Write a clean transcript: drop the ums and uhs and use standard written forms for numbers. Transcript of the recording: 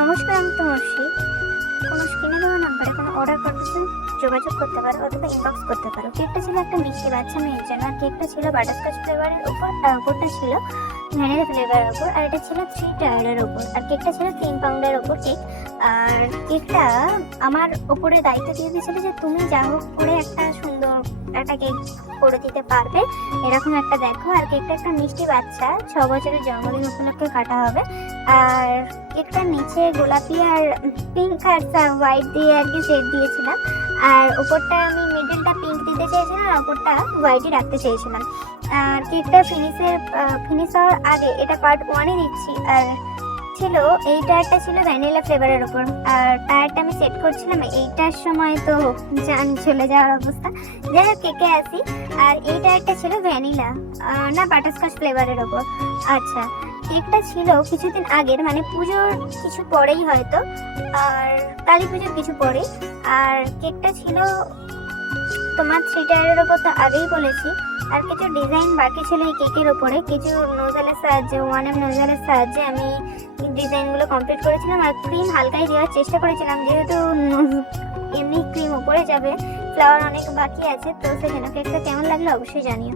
নমস্কার, আমি তনুশ্রী। কোনো স্ক্রিনে দেওয়া নাম্বারে কোনো অর্ডার করতে যোগাযোগ করতে পারো অথবা ইনবক্স করতে পারো। কেকটা ছিল একটা মিষ্টি বাচ্চা মেয়ের জন্য, আর কেকটা ছিল বাটারস্কচ ফ্লেভারের উপর, আর উপরটা ছিল ভ্যানিলা ফ্লেভারের উপর, আর এটা ছিল 3 টায়ারের উপর, আর কেকটা ছিল 3 পাউন্ডের উপর কেক। আর কেকটা আমার উপরে দায়িত্ব দিয়ে দিয়েছিল যে তুমি যা হোক করে একটা সুন্দর একটা কেক করে দিতে পারবে, এরকম একটা দেখো। আর কেকটা একটা মিষ্টি বাচ্চা 6 বছরের জন্মদিন উপলক্ষে কাটা হবে। আর কেকটার নিচে গোলাপি আর পিঙ্ক আর হোয়াইট দিয়ে আর কি শেড দিয়েছিলাম। আর ওপরটা আমি মিডলটা পিঙ্ক দিতে চেয়েছিলাম, আর ওপরটা হোয়াইটই রাখতে চেয়েছিলাম। আর কেকটা ফিনিশ হওয়ার আগে এটা পার্ট 1-ই দিচ্ছি। আর ছিল এই টায়ারটা ছিল ভ্যানিলা ফ্লেভারের ওপর, আর টায়ারটা আমি সেট করছিলাম এইটার সময় তো জান চলে যাওয়ার অবস্থা। যাই হোক, কেকে আসি। আর এই টায়ারটা ছিল ভ্যানিলা না বাটারস্কচ ফ্লেভারের ওপর। আচ্ছা, কেকটা ছিল কিছুদিন আগের, মানে পুজোর কিছু পরেই হয়তো, আর কালী পুজোর কিছু পরে। আর কেকটা ছিল তোমার 3 টায়ারের ওপর, তো আগেই বলেছি। আর কিছু ডিজাইন বাকি ছিল এই কেকের ওপরে, কিছু নোজেলের সাহায্যে 1M নোজেলের সাহায্যে আমি ডিজাইনগুলো কমপ্লিট করেছিলাম। আর ক্রিম হালকাই দেওয়ার চেষ্টা করেছিলাম, যেহেতু এমনি ক্রিম ওপরে যাবে, ফ্লাওয়ার অনেক বাকি আছে, তো সেখানে কেকটা কেমন লাগলো অবশ্যই জানিও।